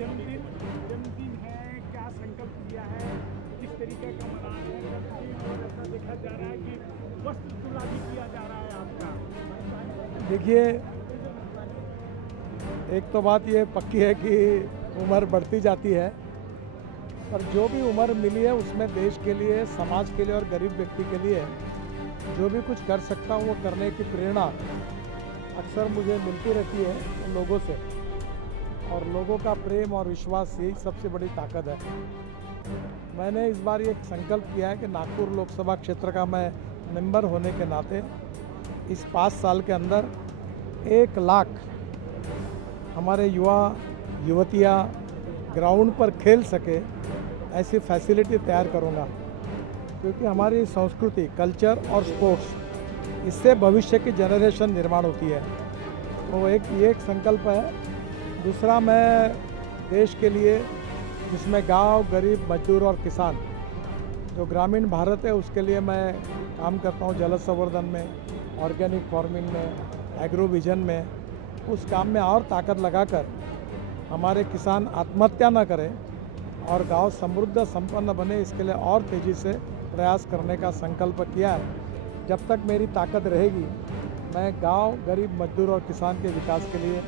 जन्मदिन है, क्या संकल्प लिया है, किस तरीके का मना रहे हैं जन्मदिन, और ऐसा देखा जा रहा है कि वस्त्र खुला भी किया जा रहा है आपका। देखिए, एक तो बात ये पक्की है कि उम्र बढ़ती जाती है, पर जो भी उम्र मिली है उसमें देश के लिए, समाज के लिए और गरीब व्यक्ति के लिए जो भी कुछ कर सकता हूँ वो करने की प्रेरणा अक्सर मुझे मिलती रहती है उन लोगों से, और लोगों का प्रेम और विश्वास यही सबसे बड़ी ताकत है। मैंने इस बार ये संकल्प किया है कि नागपुर लोकसभा क्षेत्र का मैं मेंबर होने के नाते इस 5 साल के अंदर 1 लाख हमारे युवा युवतियाँ ग्राउंड पर खेल सके ऐसी फैसिलिटी तैयार करूँगा, क्योंकि हमारी संस्कृति, कल्चर और स्पोर्ट्स, इससे भविष्य की जनरेशन निर्माण होती है। तो ये एक संकल्प है। दूसरा, मैं देश के लिए, जिसमें गांव, गरीब, मजदूर और किसान, जो ग्रामीण भारत है उसके लिए मैं काम करता हूँ। जल संवर्धन में, ऑर्गेनिक फार्मिंग में, एग्रो विजन में, उस काम में और ताकत लगाकर हमारे किसान आत्महत्या न करें और गांव समृद्ध संपन्न बने, इसके लिए और तेज़ी से प्रयास करने का संकल्प किया है। जब तक मेरी ताकत रहेगी मैं गांव, गरीब, मजदूर और किसान के विकास के लिए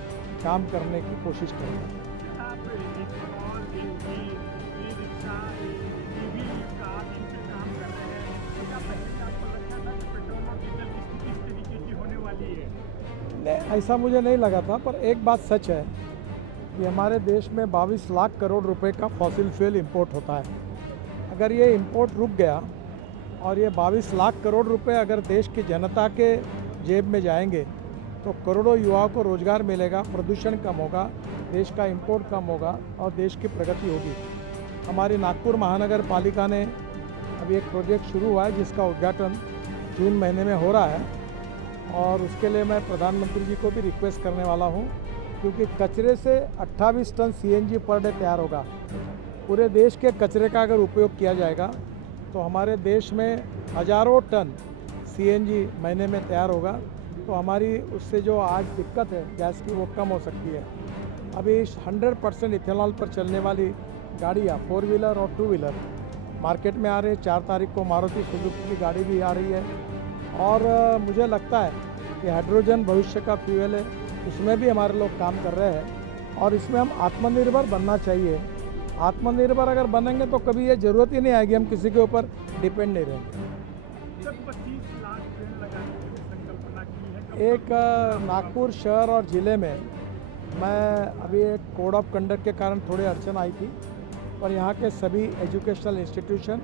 काम करने की कोशिश करूँगा। ऐसा मुझे नहीं लगा था, पर एक बात सच है कि हमारे देश में 22 लाख करोड़ रुपए का फॉसिल फ्यूल इंपोर्ट होता है। अगर ये इंपोर्ट रुक गया और ये 22 लाख करोड़ रुपए अगर देश की जनता के जेब में जाएंगे तो करोड़ों युवाओं को रोजगार मिलेगा, प्रदूषण कम होगा, देश का इंपोर्ट कम होगा और देश की प्रगति होगी। हमारी नागपुर महानगर पालिका ने अभी एक प्रोजेक्ट शुरू हुआ है जिसका उद्घाटन जून महीने में हो रहा है, और उसके लिए मैं प्रधानमंत्री जी को भी रिक्वेस्ट करने वाला हूं, क्योंकि कचरे से 28 टन सीएनजी पर डे तैयार होगा। पूरे देश के कचरे का अगर उपयोग किया जाएगा तो हमारे देश में हज़ारों टन सीएनजी महीने में तैयार होगा। तो हमारी उससे जो आज दिक्कत है गैस की, वो कम हो सकती है। अभी 100% इथेनॉल पर चलने वाली गाड़ियाँ, 4 व्हीलर और 2 व्हीलर मार्केट में आ रही है। 4 तारीख को मारुति सुजुकी की गाड़ी भी आ रही है, और मुझे लगता है कि हाइड्रोजन भविष्य का फ्यूल है, उसमें भी हमारे लोग काम कर रहे हैं, और इसमें हम आत्मनिर्भर बनना चाहिए। आत्मनिर्भर अगर बनेंगे तो कभी ये ज़रूरत ही नहीं आएगी, हम किसी के ऊपर डिपेंड नहीं रहेंगे। एक नागपुर शहर और ज़िले में मैं अभी एक कोड ऑफ कंडक्ट के कारण थोड़ी अड़चन आई थी, पर यहाँ के सभी educational institution,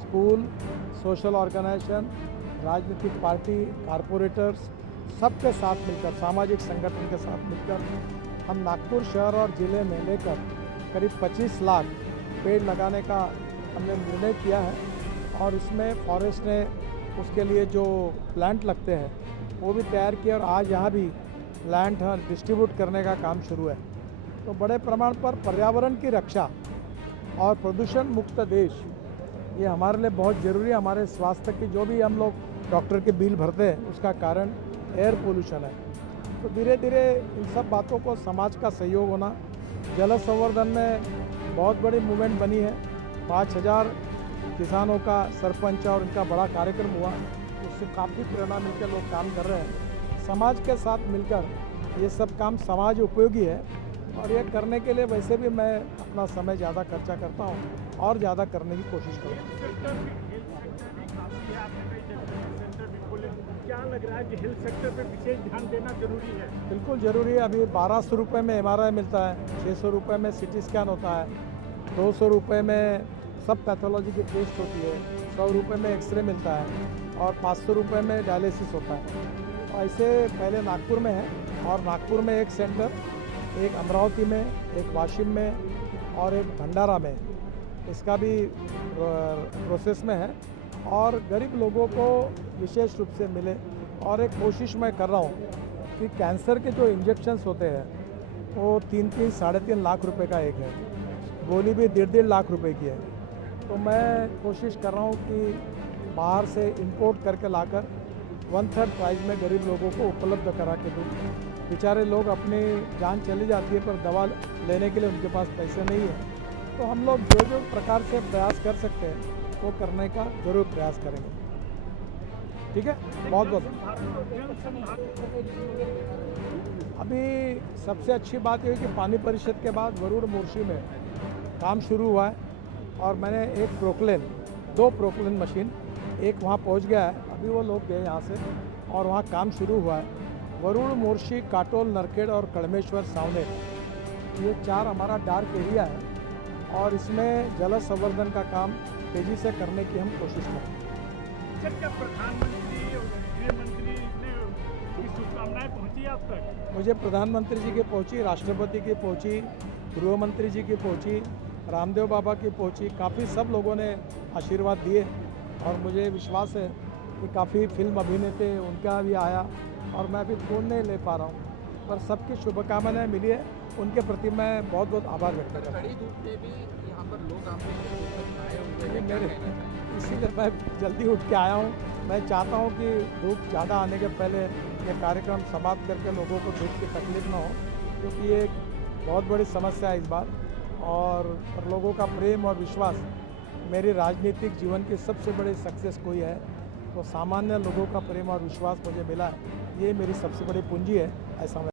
school, social organisation, राजनीतिक पार्टी, कारपोरेटर्स, सबके साथ मिलकर, सामाजिक संगठन के साथ मिलकर हम नागपुर शहर और ज़िले में लेकर करीब 25 लाख पेड़ लगाने का हमने निर्णय किया है, और इसमें फॉरेस्ट ने उसके लिए जो प्लांट लगते हैं वो भी तैयार किया, और आज यहाँ भी प्लांट डिस्ट्रीब्यूट करने का काम शुरू है। तो बड़े प्रमाण पर पर्यावरण की रक्षा और प्रदूषण मुक्त देश, ये हमारे लिए बहुत ज़रूरी है। हमारे स्वास्थ्य की जो भी हम लोग डॉक्टर के बिल भरते हैं उसका कारण एयर पोल्यूशन है। तो धीरे धीरे इन सब बातों को समाज का सहयोग होना, जल संवर्धन में बहुत बड़ी मूवमेंट बनी है। 5000 किसानों का सरपंच और इनका बड़ा कार्यक्रम हुआ, उससे काफ़ी प्रेरणा मिलकर लोग काम कर रहे हैं। समाज के साथ मिलकर ये सब काम समाज उपयोगी है, और ये करने के लिए वैसे भी मैं अपना समय ज़्यादा खर्चा करता हूँ और ज़्यादा करने की कोशिश करूँगा। क्या लग रहा है कि हेल्थ सेक्टर पे विशेष ध्यान देना जरूरी है? बिल्कुल ज़रूरी है। अभी 1200 रुपये में MRI मिलता है, 600 रुपये में CT स्कैन होता है, 200 रुपये में सब पैथोलॉजी की टेस्ट होती है, 100 रुपये में एक्सरे मिलता है, और 500 रुपये में डायलिसिस होता है। तो ऐसे पहले नागपुर में है, और नागपुर में एक सेंटर, एक अमरावती में, एक वाशिम में और एक भंडारा में, इसका भी प्रोसेस में है, और गरीब लोगों को विशेष रूप से मिले। और एक कोशिश मैं कर रहा हूँ कि कैंसर के जो इंजेक्शन्स होते हैं वो 3-3, 3.5 लाख रुपए का एक है, गोली भी 1.5 लाख रुपए की है। तो मैं कोशिश कर रहा हूँ कि बाहर से इंपोर्ट करके लाकर 1/3 प्राइस में गरीब लोगों को उपलब्ध करा के दूँ। बेचारे लोग अपनी जान चली जाती है पर दवा लेने के लिए उनके पास पैसे नहीं है। तो हम लोग जो जो प्रकार से प्रयास कर सकते हैं वो करने का ज़रूर प्रयास करेंगे। ठीक है, बहुत बहुत अभी सबसे अच्छी बात यह है कि पानी परिषद के बाद वरुण मोर्शी में काम शुरू हुआ है और मैंने दो प्रोक्लेन मशीन, एक वहाँ पहुँच गया है, अभी वो लोग गए यहाँ से और वहाँ काम शुरू हुआ है। वरुण मोर्शी, काटोल, नरखेड़ और कड़मेश्वर, सावनेर, ये 4 हमारा डार्क एरिया है और इसमें जल संवर्धन का काम तेज़ी से करने की हम कोशिश करें। क्या प्रधानमंत्री और गृह मंत्री ने की शुभकामनाएं पहुंची आप तक? मुझे प्रधानमंत्री जी की पहुंची, राष्ट्रपति की पहुंची, गृह मंत्री जी की पहुंची, रामदेव बाबा की पहुंची, काफ़ी सब लोगों ने आशीर्वाद दिए और मुझे विश्वास है कि काफ़ी फिल्म अभिनेता उनका भी आया और मैं अभी फ़ोन नहीं ले पा रहा हूँ, पर सबकी शुभकामनाएं मिली है, उनके प्रति मैं बहुत बहुत आभार व्यक्त करता हूँ। कड़ी धूप में भी यहाँ पर लोग आपके आए हुए हैं, क्या मेरे कहना चाहिए? इसीलिए मैं जल्दी उठ के आया हूँ। मैं चाहता हूँ कि धूप ज़्यादा आने के पहले ये कार्यक्रम समाप्त करके लोगों को धूप की तकलीफ ना हो, क्योंकि ये एक बहुत बड़ी समस्या है इस बार और लोगों का प्रेम और विश्वास मेरी राजनीतिक जीवन की सबसे बड़ी सक्सेस कोई है तो सामान्य लोगों का प्रेम और विश्वास मुझे मिला है, ये मेरी सबसे बड़ी पूंजी है, ऐसा मैं